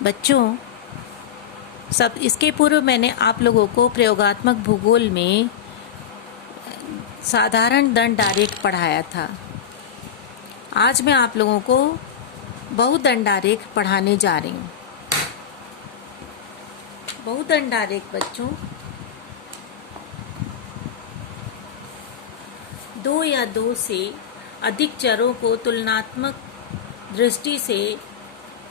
बच्चों, सब इसके पूर्व मैंने आप लोगों को प्रयोगात्मक भूगोल में साधारण दंड आरेख पढ़ाया था। आज मैं आप लोगों को बहुदंड आरेख पढ़ाने जा रही हूँ। बहुदंड आरेख बच्चों, दो या दो से अधिक चरों को तुलनात्मक दृष्टि से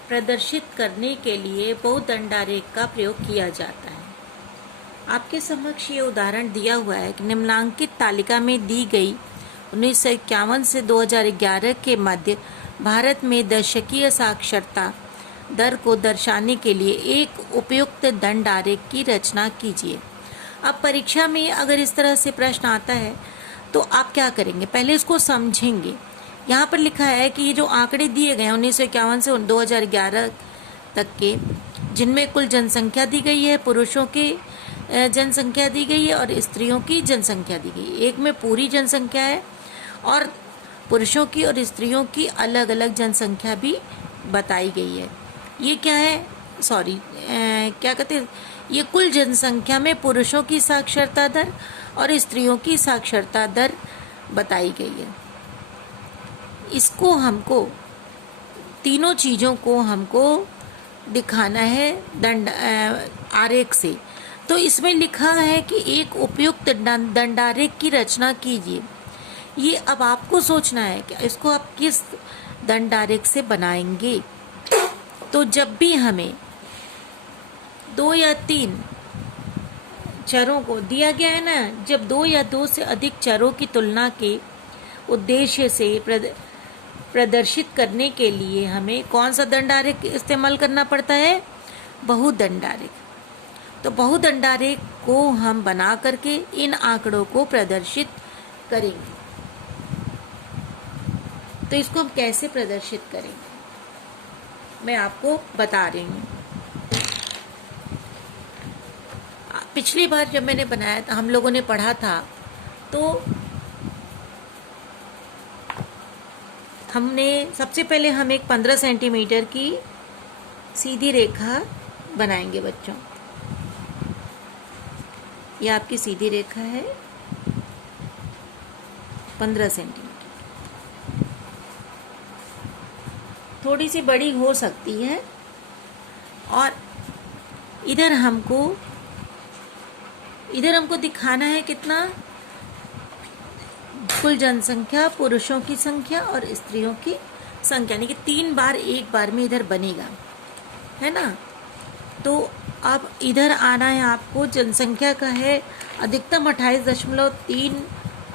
प्रदर्शित करने के लिए बहुदंड आरेख का प्रयोग किया जाता है। आपके समक्ष ये उदाहरण दिया हुआ है कि निम्नांकित तालिका में दी गई 1951 से 2011 के मध्य भारत में दशकीय साक्षरता दर को दर्शाने के लिए एक उपयुक्त दंड आरेख की रचना कीजिए। अब परीक्षा में अगर इस तरह से प्रश्न आता है तो आप क्या करेंगे? पहले इसको समझेंगे। यहाँ पर लिखा है कि ये जो आंकड़े दिए गए 1951 से 2011 तक के, जिनमें कुल जनसंख्या दी गई है, पुरुषों की जनसंख्या दी गई है और स्त्रियों की जनसंख्या दी गई है। एक में पूरी जनसंख्या है और पुरुषों की और स्त्रियों की अलग अलग जनसंख्या भी बताई गई है। ये क्या है? क्या कहते हैं? ये कुल जनसंख्या में पुरुषों की साक्षरता दर और स्त्रियों की साक्षरता दर बताई गई है। इसको हमको, तीनों चीज़ों को हमको दिखाना है दंड आरेख से। तो इसमें लिखा है कि एक उपयुक्त दंडारेख की रचना कीजिए। ये अब आपको सोचना है कि इसको आप किस दंडारेख से बनाएंगे। तो जब भी हमें दो या तीन चरों को दिया गया है ना, जब दो या दो से अधिक चरों की तुलना के उद्देश्य से प्रदर्शित करने के लिए हमें कौन सा दंडारेख इस्तेमाल करना पड़ता है? बहुदंड आरेख। तो बहुदंड आरेख को हम बना करके इन आंकड़ों को प्रदर्शित करेंगे। तो इसको हम कैसे प्रदर्शित करेंगे मैं आपको बता रही हूँ। पिछली बार जब मैंने बनाया था, हम लोगों ने पढ़ा था, तो हमने सबसे पहले हम एक 15 सेंटीमीटर की सीधी रेखा बनाएंगे बच्चों। ये आपकी सीधी रेखा है 15 सेंटीमीटर। थोड़ी सी बड़ी हो सकती है। और इधर हमको दिखाना है कितना? कुल जनसंख्या, पुरुषों की संख्या और स्त्रियों की संख्या, यानी कि 3 बार एक बार में इधर बनेगा, है ना। तो अब इधर आना है आपको। जनसंख्या का है अधिकतम 28.3,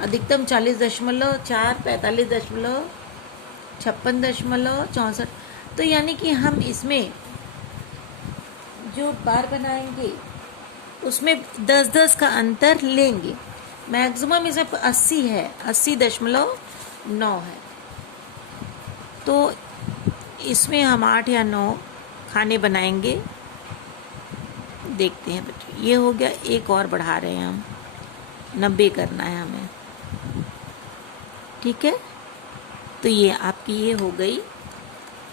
अधिकतम 40.4, 45.56.64। तो यानी कि हम इसमें जो बार बनाएंगे उसमें 10-10 का अंतर लेंगे। मैक्सिमम इसमें 80 है, 80.9 है। तो इसमें हम 8 या 9 खाने बनाएंगे। देखते हैं बच्चों, ये हो गया। एक और बढ़ा रहे हैं हम, 90 करना है हमें, ठीक है। तो ये आपकी ये हो गई।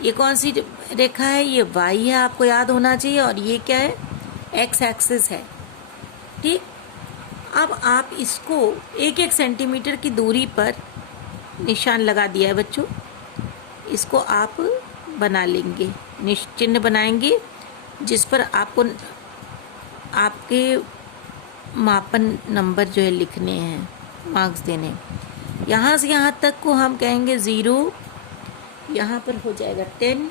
ये कौन सी रेखा है? ये वाई है, आपको याद होना चाहिए। और ये क्या है? एक्स एक्सिस है, ठीक। अब आप इसको 1-1 सेंटीमीटर की दूरी पर निशान लगा दिया है बच्चों। इसको आप बना लेंगे, चिन्ह बनाएंगे जिस पर आपको आपके मापन नंबर जो है लिखने हैं, मार्क्स देने। यहाँ से यहाँ तक को हम कहेंगे 0, यहाँ पर हो जाएगा 10,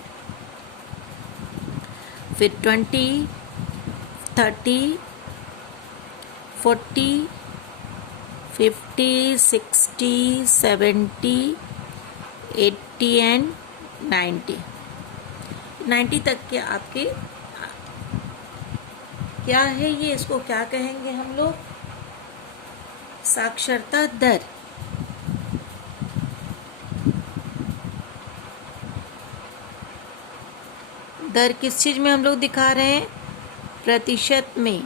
फिर 20, 30, 40, 50, 60, 70, 80 एंड 90 तक के आपके क्या है ये? इसको क्या कहेंगे हम लोग? साक्षरता दर। दर किस चीज में हम लोग दिखा रहे हैं? प्रतिशत में,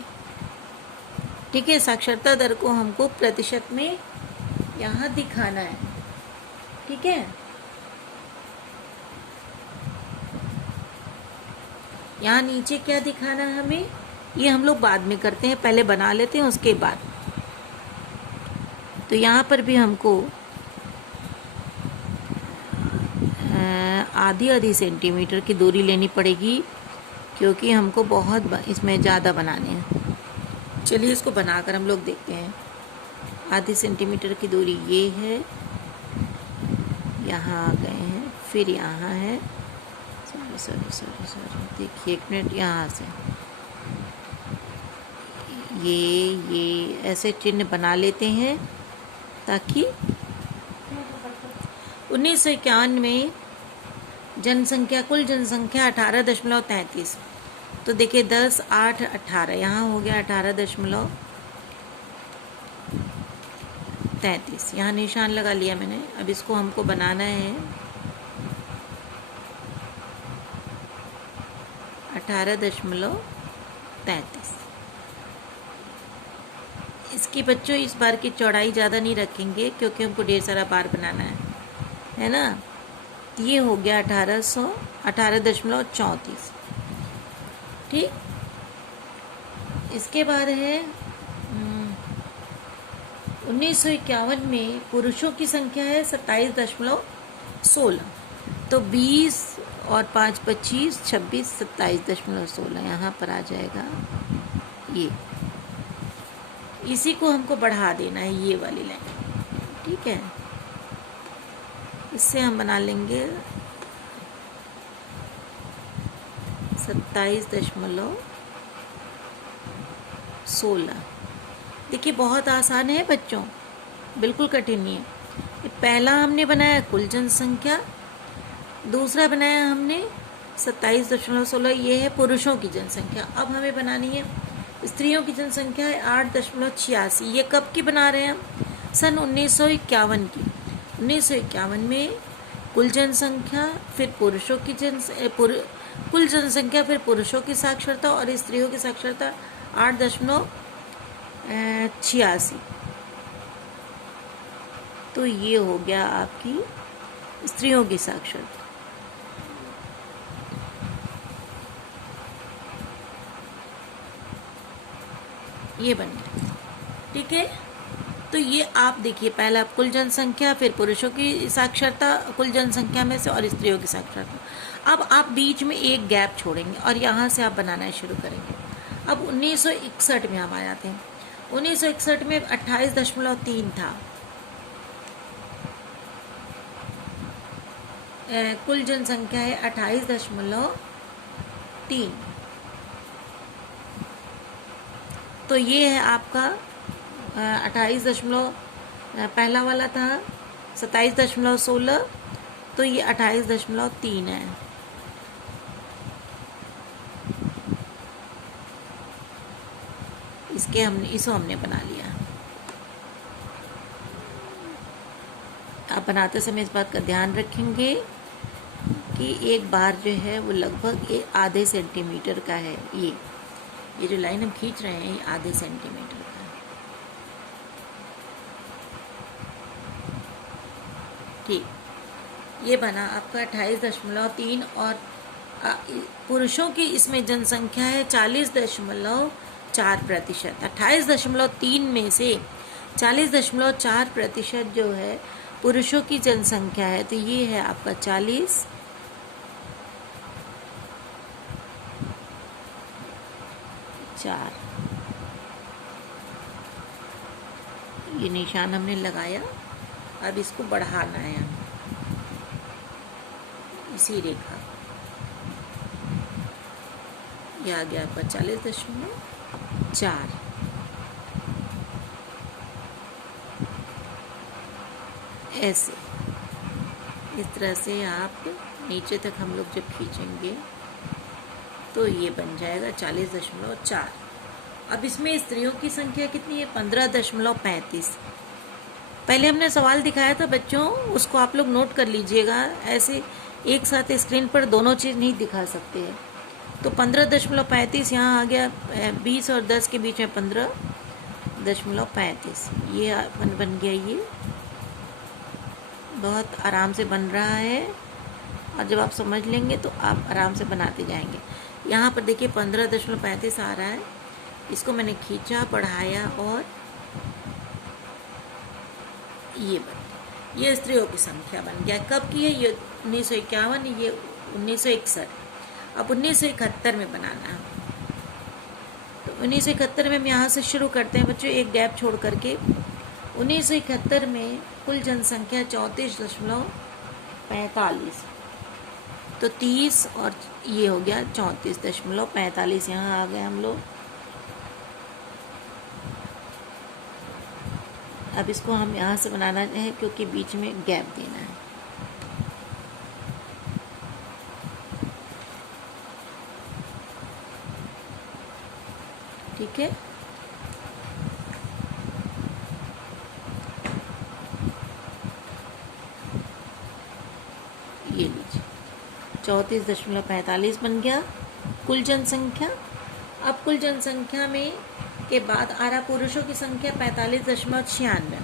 ठीक है। साक्षरता दर को हमको प्रतिशत में यहाँ दिखाना है, ठीक है। यहाँ नीचे क्या दिखाना है हमें, ये हम लोग बाद में करते हैं, पहले बना लेते हैं उसके बाद। तो यहाँ पर भी हमको आधी आधी सेंटीमीटर की दूरी लेनी पड़ेगी, क्योंकि हमको बहुत इसमें ज़्यादा बनाने हैं। चलिए इसको बनाकर हम लोग देखते हैं। आधी सेंटीमीटर की दूरी ये है, यहाँ आ गए हैं, फिर यहाँ है, सॉरी देखिए 1 मिनट, यहाँ से ये ऐसे चिन्ह बना लेते हैं, ताकि 1951 में कुल जनसंख्या 18.33। तो देखिए 10, 8, 18, यहाँ हो गया 18.33, यहाँ निशान लगा लिया मैंने। अब इसको हमको बनाना है 18.33। इसकी बच्चों इस बार की चौड़ाई ज़्यादा नहीं रखेंगे, क्योंकि हमको ढेर सारा बार बनाना है ना। ये हो गया 18.34। ठीक, इसके बाद है 1951 में पुरुषों की संख्या है 27.16। तो 20 और 5 25, 26, 27.16 यहाँ पर आ जाएगा। ये इसी को हमको बढ़ा देना है, ये वाली लाइन। ठीक है, इससे हम बना लेंगे 27.16। देखिए बहुत आसान है बच्चों, बिल्कुल कठिन नहीं है। पहला हमने बनाया कुल जनसंख्या, दूसरा बनाया हमने 27.16, ये है पुरुषों की जनसंख्या। अब हमें बनानी है स्त्रियों की जनसंख्या है 8.86। ये कब की बना रहे हैं हम, सन 1951 की। 1951 में कुल जनसंख्या, फिर पुरुषों की कुल जनसंख्या, फिर पुरुषों की साक्षरता और स्त्रियों की साक्षरता 8.86। तो ये हो गया आपकी स्त्रियों की साक्षरता। ये बन गया। ठीक है, तो ये आप देखिए, पहला कुल जनसंख्या, फिर पुरुषों की साक्षरता कुल जनसंख्या में से, और स्त्रियों की साक्षरता। अब आप बीच में एक गैप छोड़ेंगे और यहाँ से आप बनाना शुरू करेंगे। अब 1961 में हम आ जाते हैं। 1961 में 28.3 था कुल जनसंख्या है 28.3। तो ये है आपका 28 पहला वाला था 27.16, तो ये 28.3 है। इसको हमने बना लिया। आप बनाते समय इस बात का ध्यान रखेंगे कि एक बार जो है वो लगभग आधे सेंटीमीटर का है। ये जो लाइन हम खींच रहे हैं, ये आधे सेंटीमीटर का है। ठीक, ये बना आपका 28.3। और पुरुषों की इसमें जनसंख्या है 40.4%। 28.3 में से 40.4% जो है पुरुषों की जनसंख्या है। तो ये है आपका 40.4। ये निशान हमने लगाया। अब इसको बढ़ाना है हमें, इसी रेखा। ये आ गया आपका 40.4। ऐसे इस तरह से आप नीचे तक हम लोग जब खींचेंगे तो ये बन जाएगा 40.4। अब इसमें स्त्रियों की संख्या कितनी है, 15.35। पहले हमने सवाल दिखाया था बच्चों, उसको आप लोग नोट कर लीजिएगा। ऐसे एक साथ स्क्रीन पर दोनों चीज़ नहीं दिखा सकते हैं। तो 15.35 यहाँ आ गया। 20 और 10 के बीच में 15.35, ये बन गया। ये बहुत आराम से बन रहा है, और जब आप समझ लेंगे तो आप आराम से बनाते जाएंगे। यहाँ पर देखिए 15.35 आ रहा है, इसको मैंने खींचा, बढ़ाया और ये स्त्रियों की संख्या बन गया। कब की है ये? 1951, ये 1961। अब 1971 में बनाना है। तो 1971 में हम यहाँ से शुरू करते हैं बच्चों, एक गैप छोड़ करके। 1971 में कुल जनसंख्या 34.45, तो 30 और ये हो गया 34.45, यहाँ आ गए हम लोग। अब इसको हम यहाँ से बनाना है क्योंकि बीच में गैप देना है। ठीक है, ये लीजिए 34.45 बन गया कुल जनसंख्या। अब कुल जनसंख्या में के बाद आ रहा पुरुषों की संख्या 45.96।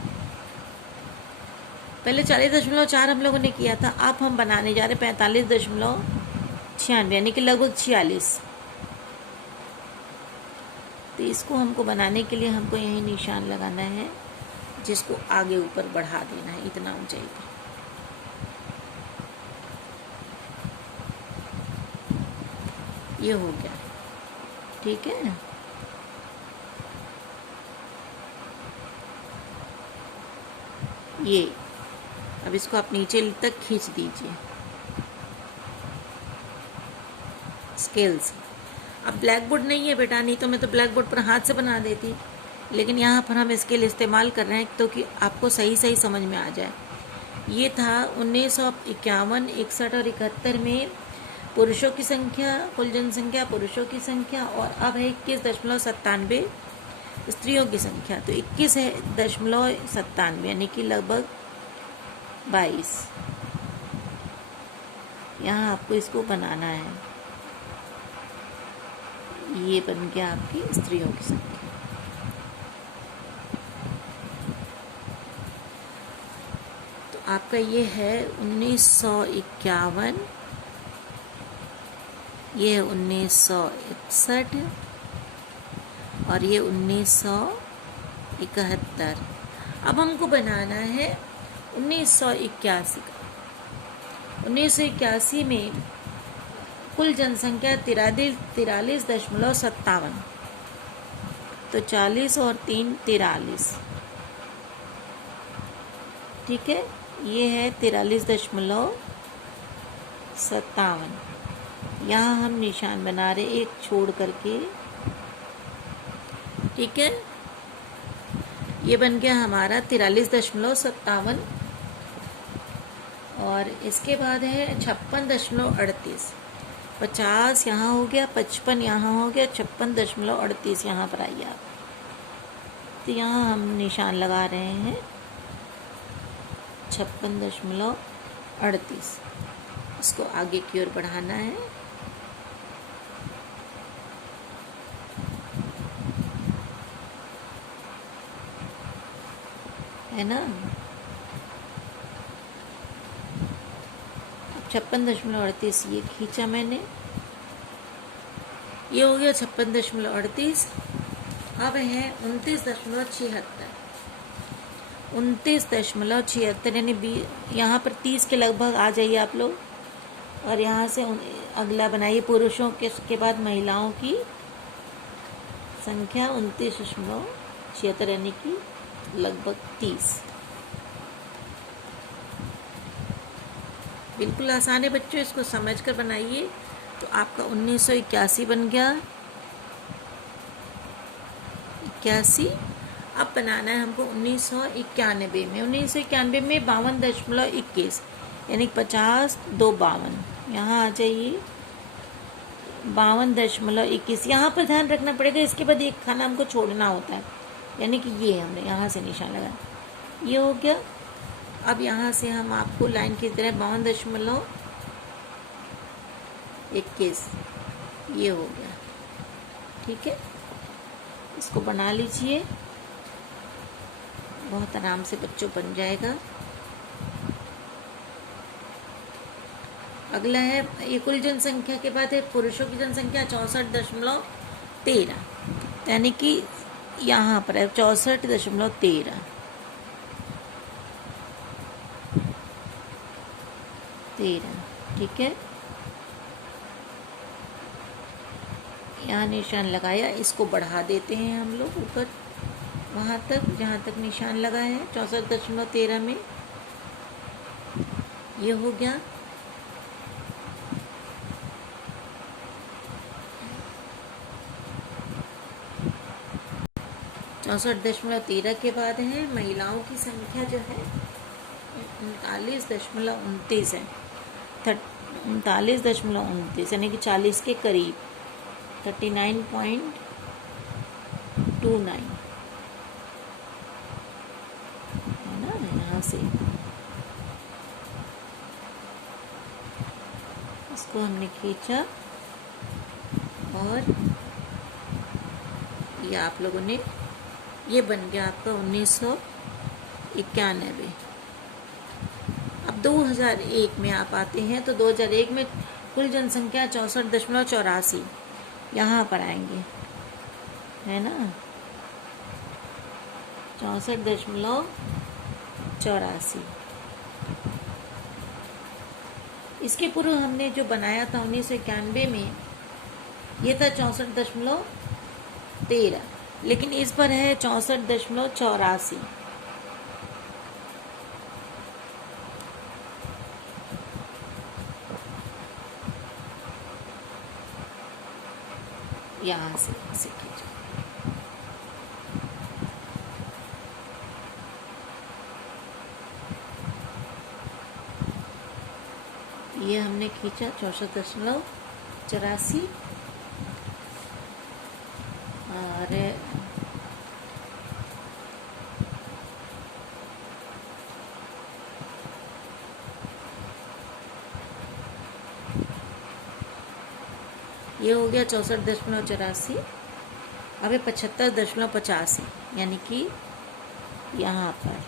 पहले 40.4 हम लोगों ने किया था, अब हम बनाने जा रहे 45.96, यानी कि लगभग 46। तो इसको हमको बनाने के लिए हमको यही निशान लगाना है, जिसको आगे ऊपर बढ़ा देना है इतना ऊंचाई पर। ये हो गया, ठीक है। ये अब इसको आप नीचे तक खींच दीजिए स्केल से। अब ब्लैक बोर्ड नहीं है बेटा, नहीं तो मैं तो ब्लैक बोर्ड पर हाथ से बना देती, लेकिन यहाँ पर हम स्केल इस्तेमाल कर रहे हैं तो कि आपको सही सही समझ में आ जाए। ये था 1951, 61 और 71 में पुरुषों की संख्या, कुल जनसंख्या, पुरुषों की संख्या, और अब है 21.97 स्त्रियों की संख्या। तो 21.97 यानी कि लगभग 22। यहाँ आपको इसको बनाना है। ये बन गया आपकी स्त्रियों की संख्या। तो आपका ये है 1951, ये है 1961 और ये 1971। अब हमको बनाना है 1981 का। 1981 में कुल जनसंख्या 43.57, तो 40 और 3 43। ठीक है, ये है 43.57। यहाँ हम निशान बना रहे एक छोड़ करके। ठीक है, ये बन गया हमारा 43.57 और इसके बाद है 56.38। 50 यहाँ हो गया, 55 यहाँ हो गया, 56.38 यहाँ पर आइए आप। तो यहाँ हम निशान लगा रहे हैं 56.38। इसको आगे की ओर बढ़ाना है ना। 56.38 ये खींचा मैंने, ये हो गया 56.38। अब है 29.76। 29.76 यानी यहाँ पर 30 के लगभग आ जाइए आप लोग, और यहाँ से अगला बनाइए पुरुषों के बाद महिलाओं की संख्या 29.76 यानी कि लगभग 30। बिल्कुल आसान है बच्चों, इसको समझकर बनाइए। तो आपका 1981 बन गया 81। अब बनाना है हमको 1991 में। 1991 में 52.21 यानी 50 2 52। यहाँ आ जाइए 52.21। यहाँ पर ध्यान रखना पड़ेगा, इसके बाद एक खाना हमको छोड़ना होता है, यानी कि ये हमने यहाँ से निशान लगाया। ये हो गया। अब यहाँ से हम आपको लाइन की तरह 52.21 ये हो गया। ठीक है, इसको बना लीजिए, बहुत आराम से बच्चों बन जाएगा। अगला है, ये कुल जनसंख्या के बाद है पुरुषों की जनसंख्या 64.13, यानी कि यहाँ पर है 64.13। ठीक है, यहाँ निशान लगाया, इसको बढ़ा देते हैं हम लोग ऊपर वहाँ तक जहाँ तक निशान लगा है 64.13 में। ये हो गया। चौंसठ दशमलव 13 के बाद है महिलाओं की संख्या जो है 39.29 है। 39.29 यानी कि 40 के करीब, 39.29 है ना। यहाँ से इसको हमने खींचा और ये आप लोगों ने, ये बन गया आपका 1991। अब 2001 में आप आते हैं तो 2001 में कुल जनसंख्या 64.84, यहाँ पर आएंगे, है ना, 64.84। इसके पूर्व हमने जो बनाया था 1991 में, ये था 64.13, लेकिन इस पर है 64.84। यहाँ से कीजिए। ये हमने खींचा 64.84 और ये हो गया 64.84। अब है 75.85, यानी कि यहाँ पर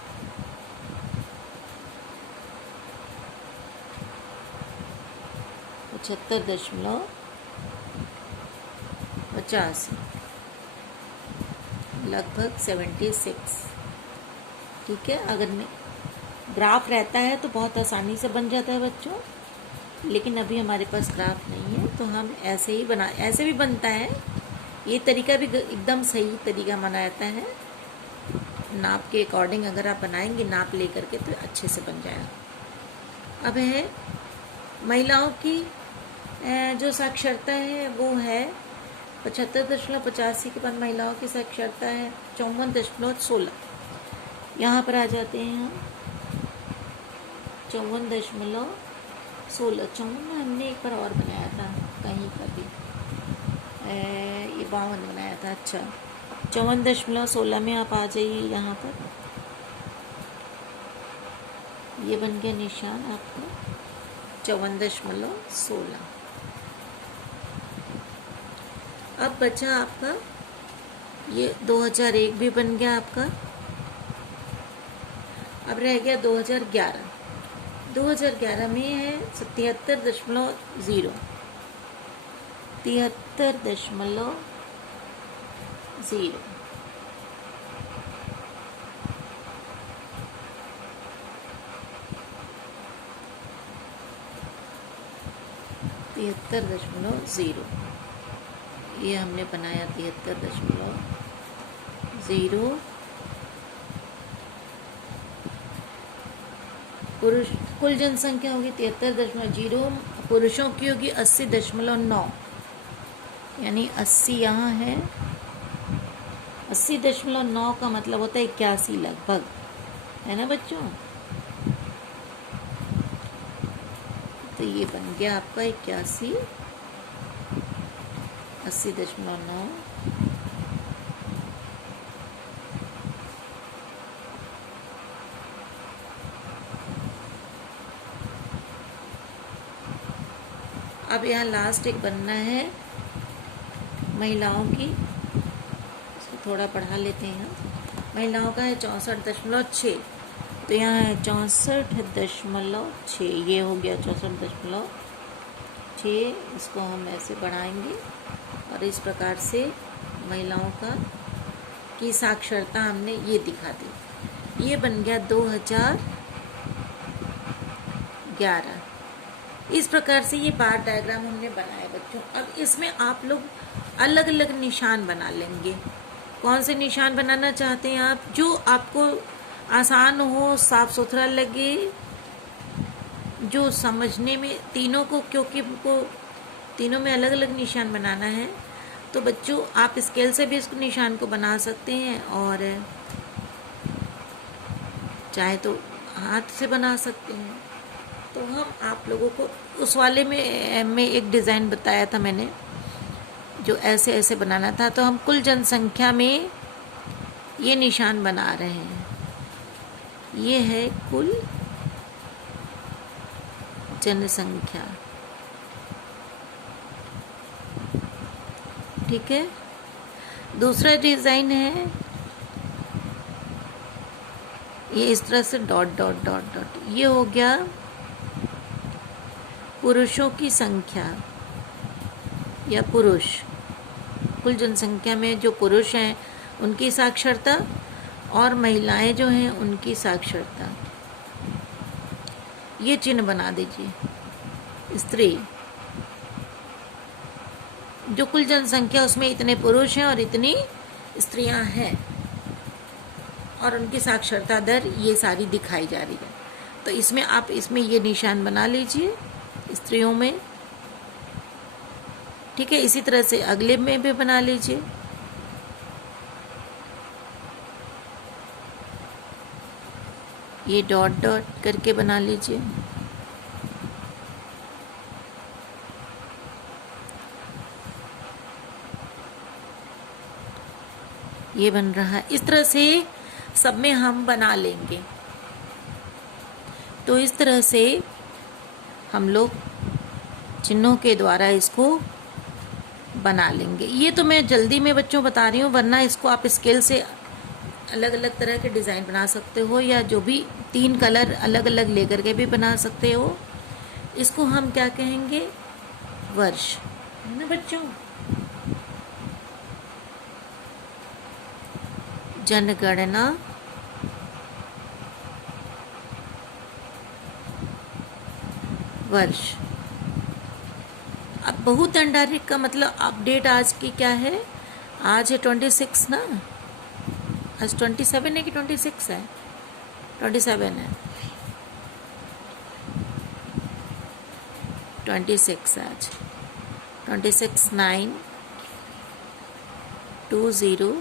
75.85, लगभग 76। ठीक है, अगर में ग्राफ रहता है तो बहुत आसानी से बन जाता है बच्चों, लेकिन अभी हमारे पास ग्राफ नहीं है तो हम ऐसे ही ऐसे भी बनता है। ये तरीका भी एकदम सही तरीका माना जाता है। नाप के अकॉर्डिंग अगर आप बनाएंगे, नाप ले करके, तो अच्छे से बन जाएगा। अब है महिलाओं की जो साक्षरता है वो है 75.85 के बाद महिलाओं की साक्षरता है 54.16। यहाँ पर आ जाते हैं हम 54.16। 54 हमने एक बार और बनाया था कहीं पर भी, ये 52 बनाया था। अच्छा, 54.16 में आप आ जाइए। यहाँ पर ये बन गया निशान आपका 54.16। अब बचा आपका ये 2001 भी बन गया आपका। अब रह गया 2011। 2011 में है 73.0, 73.0। ये हमने बनाया 73.0। पुरुष कुल जनसंख्या होगी 73.0, पुरुषों की होगी 80.9, यानी 80 यहाँ है। 80.9 का मतलब होता है 81 लगभग, है ना बच्चों। तो ये बन गया आपका 81, 80.9। अब यहाँ लास्ट एक बनना है महिलाओं की, इसको थोड़ा बढ़ा लेते हैं। महिलाओं का है 64.6, तो यहाँ है 64.6। ये हो गया 64.6। 6 इसको हम ऐसे बढ़ाएंगे और इस प्रकार से महिलाओं का की साक्षरता हमने ये दिखा दी। ये बन गया 2011। इस प्रकार से ये बार डायग्राम हमने बनाया बच्चों। अब इसमें आप लोग अलग अलग निशान बना लेंगे। कौन से निशान बनाना चाहते हैं आप? जो आपको आसान हो, साफ सुथरा लगे, जो समझने में तीनों को, क्योंकि वो तीनों में अलग अलग निशान बनाना है, तो बच्चों आप स्केल से भी इस निशान को बना सकते हैं और चाहे तो हाथ से बना सकते हैं। तो हम आप लोगों को उस वाले में एक डिज़ाइन बताया था मैंने, जो ऐसे ऐसे बनाना था। तो हम कुल जनसंख्या में ये निशान बना रहे हैं। ये है कुल जनसंख्या, ठीक है। दूसरा डिज़ाइन है ये इस तरह से डॉट डॉट डॉट डॉट। ये हो गया पुरुषों की संख्या या पुरुष, कुल जनसंख्या में जो पुरुष हैं उनकी साक्षरता और महिलाएं जो हैं उनकी साक्षरता। ये चिन्ह बना दीजिए। स्त्री, जो कुल जनसंख्या उसमें इतने पुरुष हैं और इतनी स्त्रियां हैं और उनकी साक्षरता दर ये सारी दिखाई जा रही है। तो इसमें आप इसमें ये निशान बना लीजिए स्त्रियों में, ठीक है। इसी तरह से अगले में भी बना लीजिए। ये डॉट डॉट करके बना लीजिए। ये बन रहा है। इस तरह से सब में हम बना लेंगे। तो इस तरह से हम लोग चिन्हों के द्वारा इसको बना लेंगे। ये तो मैं जल्दी में बच्चों बता रही हूँ, वरना इसको आप स्केल से अलग अलग तरह के डिज़ाइन बना सकते हो, या जो भी 3 कलर अलग अलग लेकर के भी बना सकते हो। इसको हम क्या कहेंगे? वर्ष, है ना बच्चों। जनगणना वर्ष। अब बहुदंडारिक का मतलब अपडेट आज की क्या है? आज है 26 ना, आज 27 है कि 26 है? 27 है, 26 आज, 26/9/2022।